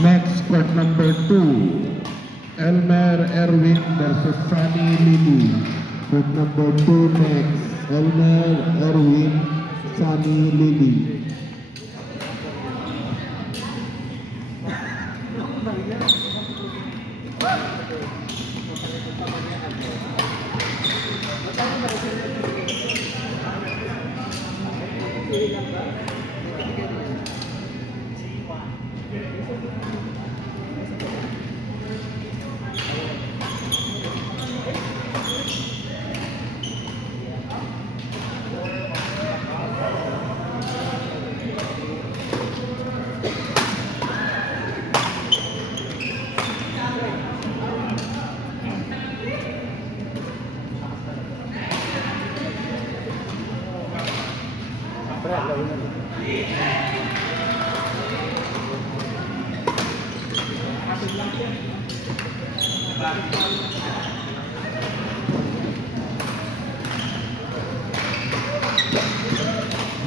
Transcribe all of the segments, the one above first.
Next, court number 2, Elmer Erwin versus Sunny Lily. Court number 2 next, Elmer Erwin, Sunny Lily.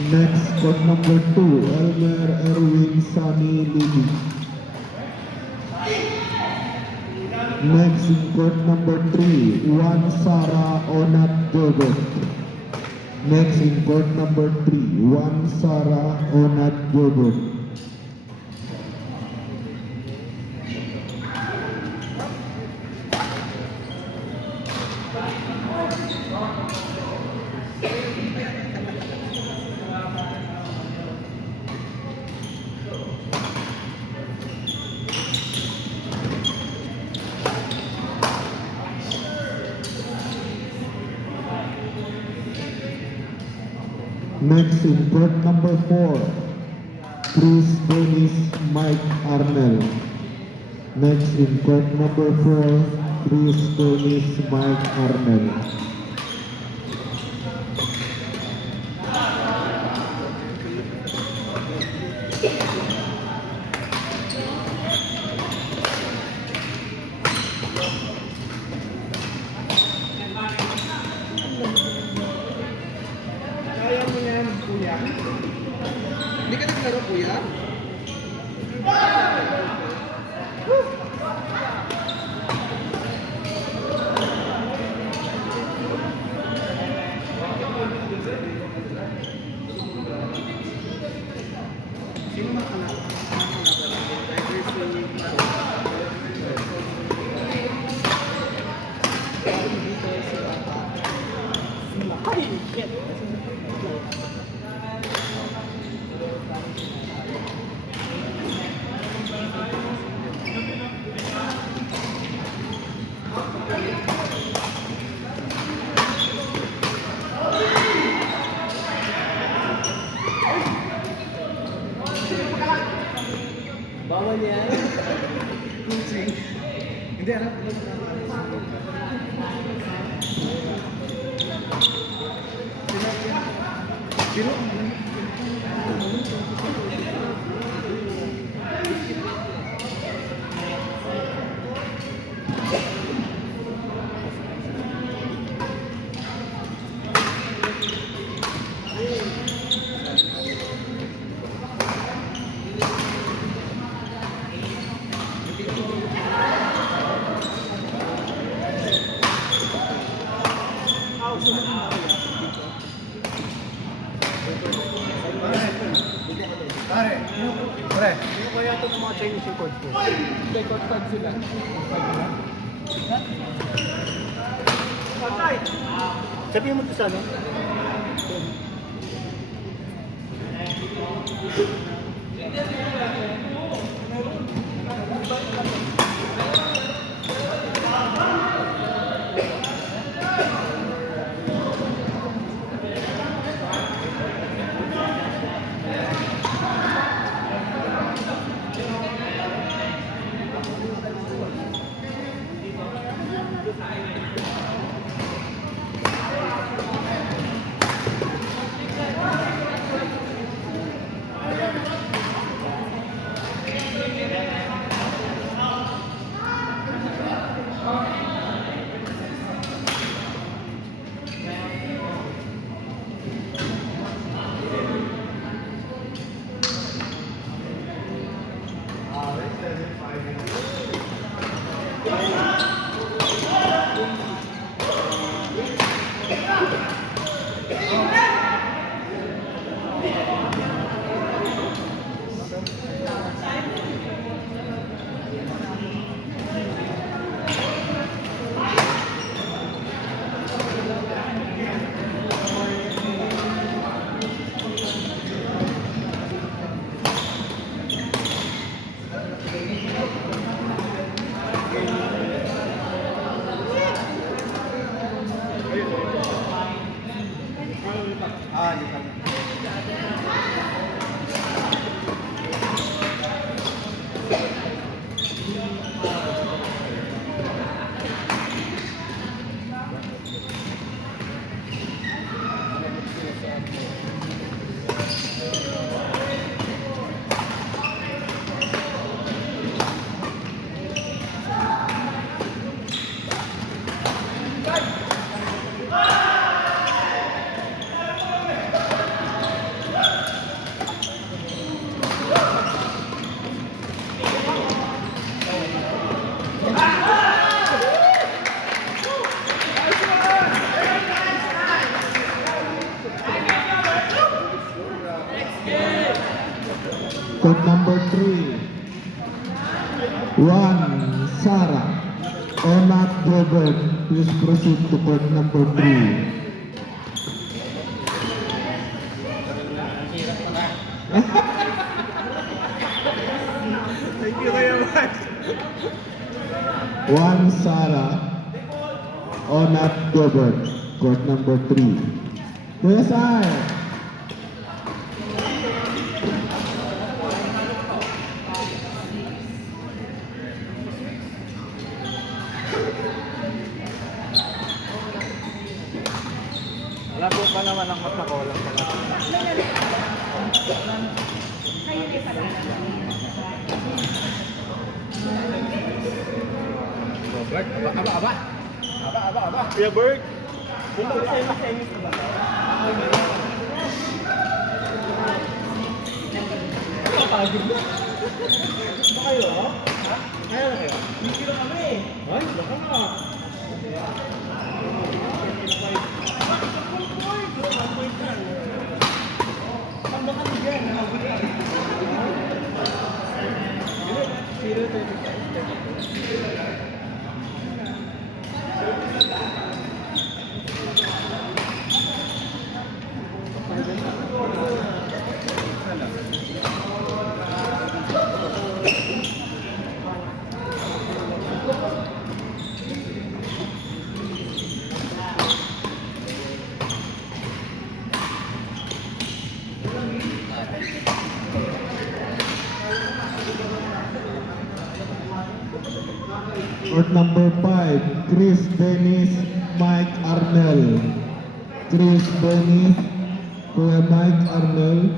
Next, court number 2, Elmer Erwin, Sunny Lily. Next, in court number 3, Juan Sara Onat Jobot. Next, in court number 3, Juan Sara Onat Jobot. Next, in court number 4, Chris Dennis Mike Arnel. Next, in court number 4, Chris Dennis Mike Arnel. Kaya mo yan, kuya. Hindi ka naglaro, kuya? Sino makalaban? Ay, shit! Bawal yan. Kutsing. Hindi, anak. Pero, pare, pare. Ano kaya ito ng mga Chinese yung code ko? Hindi, code card sila. Patay! Sabihin mo ito sa ano? Ah, hindi pa. Court number 3. 1, Sarah. Onat Robert, please proceed to court number 3. Thank you very much. 1, Sarah. Onat Robert, court number 3. Kuya Sai. Alam ko pa naman ang mata ko lang pala. Bert, aba. Kuya Bert. Punta ka sa tennis ba? Kapagod mo. Ba kayo, ha? Kaya na kayo? Hindi lang kami. Ay, baka nga. Court number 5, Chris Dennis, Mike Arnel. Chris Dennis, Kuya Mike Arnel.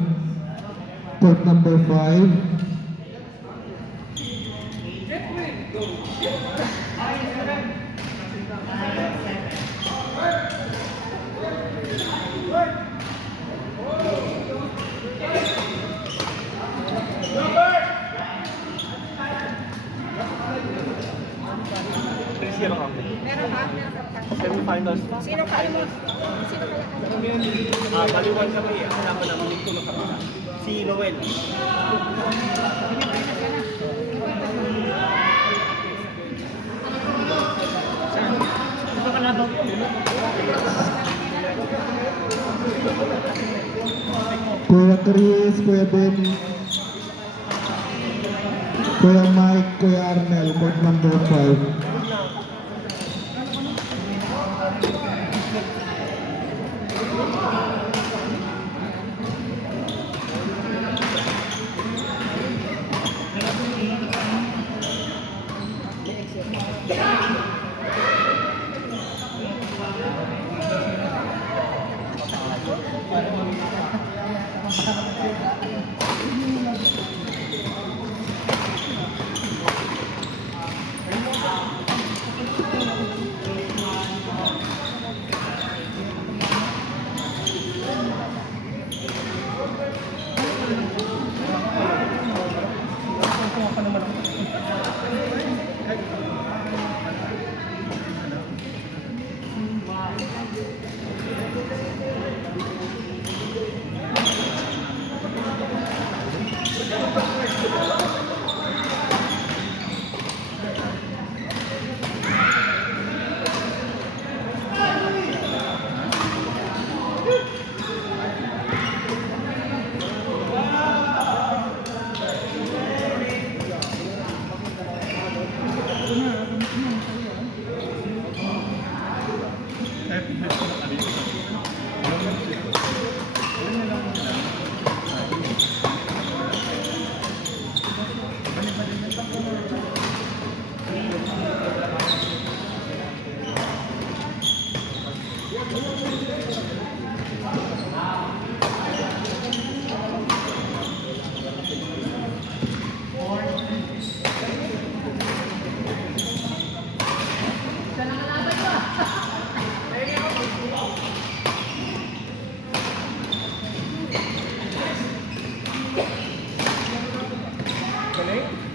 Court number 5. Sino ka? Meron ba? Meron ka. Semifinals. Sino kayo mo? Sino kaya? Baliwan kami eh. Kasama namin dito na kami. Si Noel. Ito ka laban ko. Kuya Chris, Kuya Benny. Kuya Mike, Kuya Arnel, court number 5. naman ako. Galing.